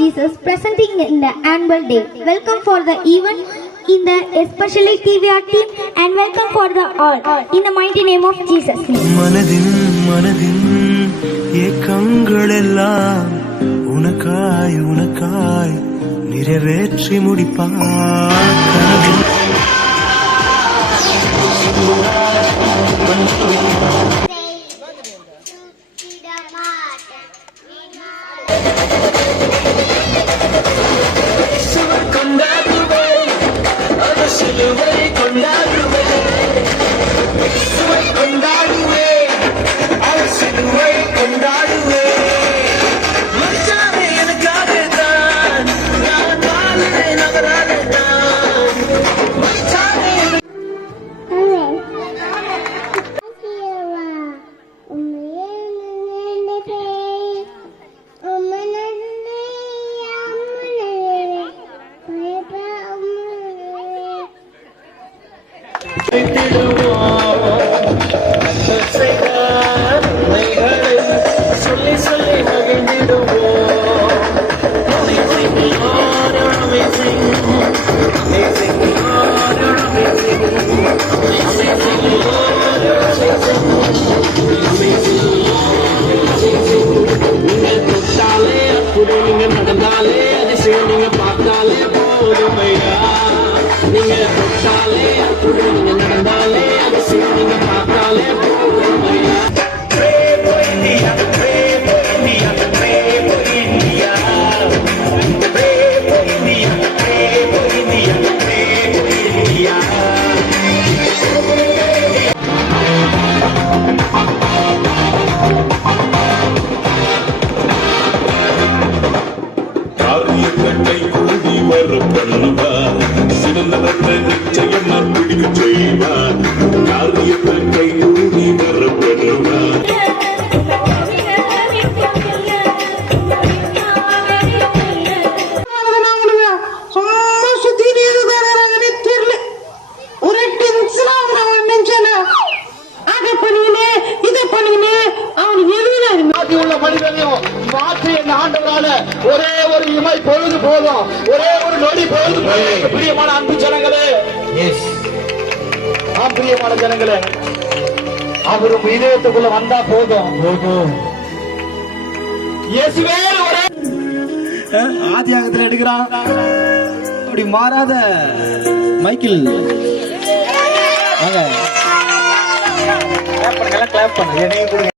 Jesus presenting in the annual day. Welcome for the event in the especially TVR team and welcome for the all in the mighty name of Jesus. மனதின் ஏக்கங்கள் எல்லாம் உனக்காய் நிறைவேற்றி முடிப்பார். ஒரே ஒரு இமை பொழுது போதும், ஒரே ஒரு நொடி பொழுது போதும். பிரியமான அன்பு ஜனங்களே, பிரியமான ஜனங்களே, அவரும் இதயத்துக்குள்ள வந்தா போதும். இயேசுவே ஒரே ஆதியாகத்தில் எடுக்கிறான். அப்படி மாறாத மைக்கேல் கிளாப் பண்ணுங்க.